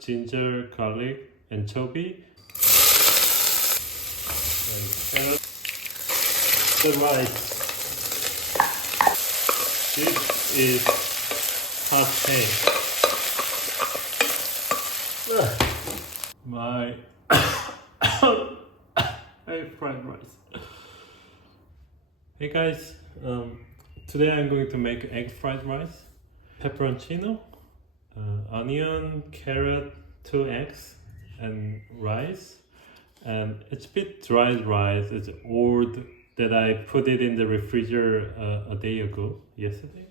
ginger, garlic, anchovy, and carrot. The rice. This is POTHAY. My egg fried rice. Hey guys, today I'm going to make egg fried rice, peperoncino, onion, carrot, 2 eggs, and rice. And it's a bit dry rice. It's old that I put it in the refrigerator a day ago, yesterday.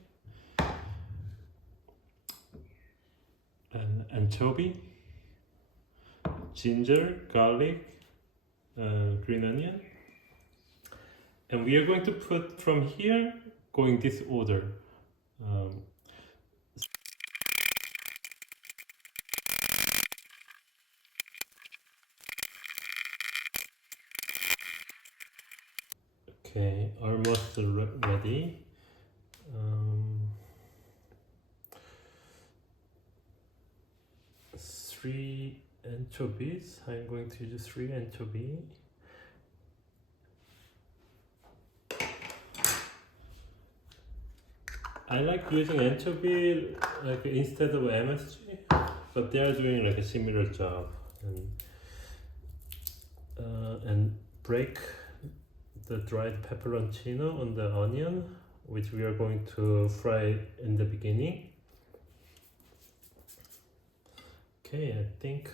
And anchovy, ginger, garlic, green onion. And we are going to put from here, going this order. Okay, almost ready. 3 anchovies. I'm going to use 3 anchovies. I like using anchovy like instead of MSG, but they are doing like a similar job. And break the dried peperoncino on the onion, which we are going to fry in the beginning. Okay, I think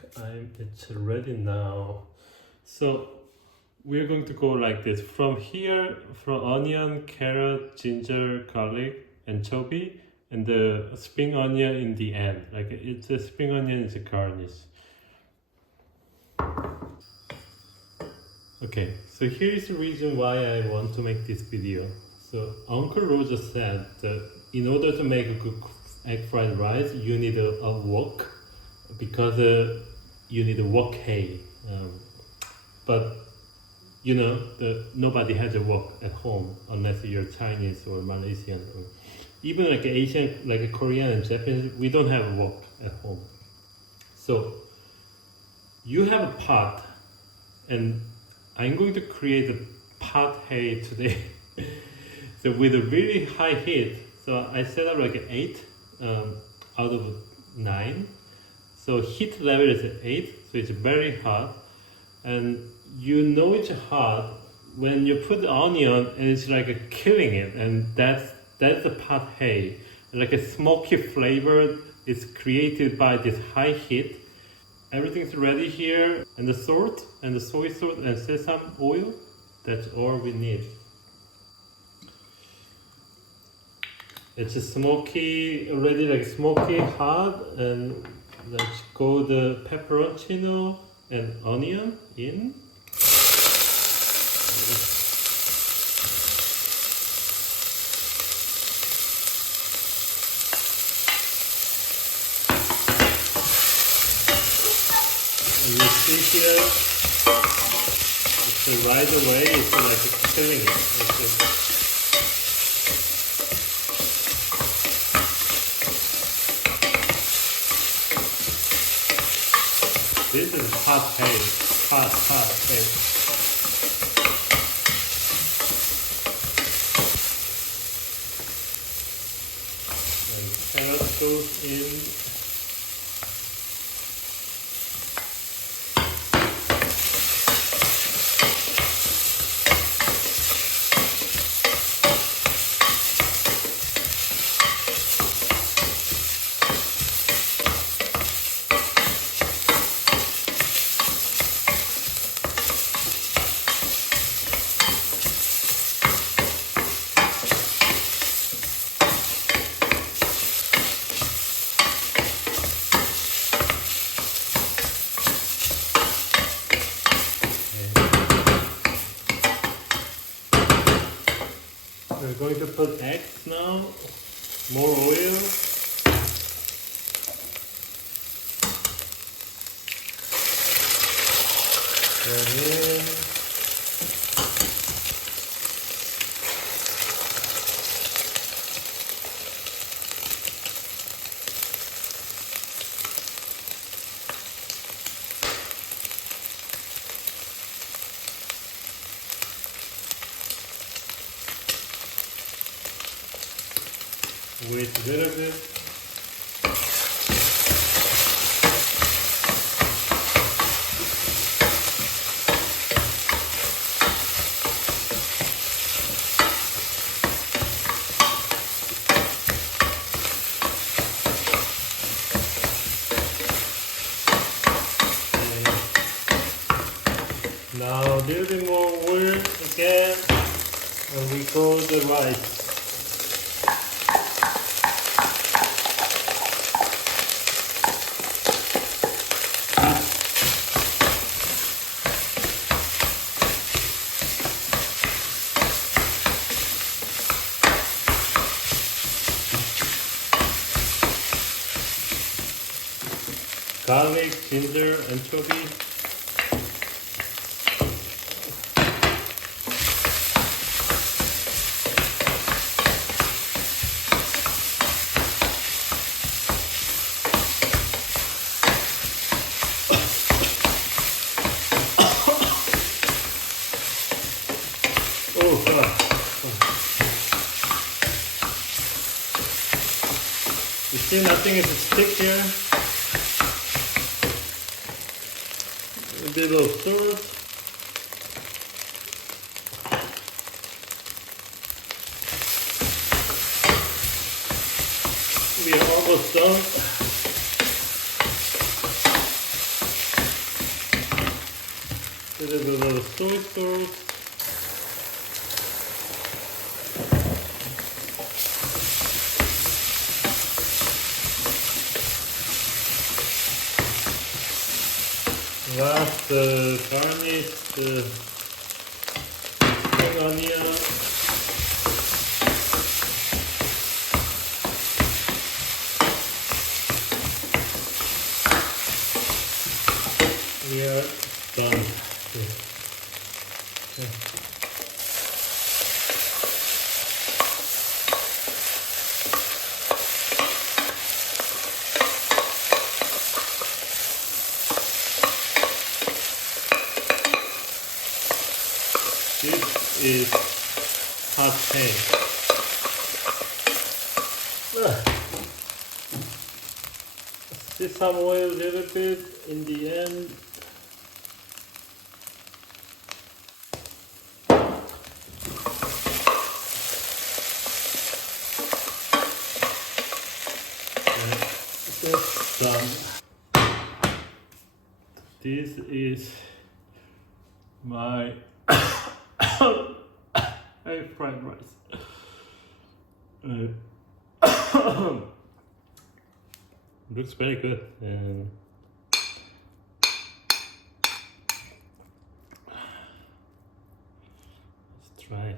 it's ready now. So we're going to go like this. From here, from onion, carrot, ginger, garlic, anchovy, and the spring onion in the end. Like it's a spring onion is a garnish. Okay, so here is the reason why I want to make this video. So Uncle Roger said that in order to make a good egg fried rice, you need a wok, because you need a wok hay. But you know, nobody has a wok at home unless you're Chinese or Malaysian or even like Asian, like a Korean and Japanese. We don't have a wok at home. So you have a pot, and I'm going to create a POTHAY today. So with a really high heat. So I set up like 8 out of 9. So heat level is 8, so it's very hot. And you know it's hot when you put the onion and it's like killing it, and that's the POTHAY. Like a smoky flavor is created by this high heat. Everything's ready here, and the salt and the soy sauce and sesame oil, that's all we need. It's a smoky, already like smoky hot, and let's go the peperoncino and onion in. And you see here, it's right away, it's like killing it. This is POTHAY, POTHAY. And carrot goes in. We're going to put eggs now, more oil. Go in. Wait a little bit. Now a little bit more oil again, and we go the rice. Garlic, ginger, anchovy. Oh, God. You see, nothing is stick here. A bit of salt. We are almost done. A little bit of soy sauce. Last garnish the spring onion. We are done. Okay. This is POTHAY. Sesame oil a little bit in the end. That's done. This is my fried rice. Looks very good. Let's try.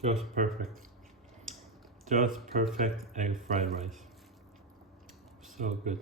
Just perfect. Just perfect egg fried rice. So good.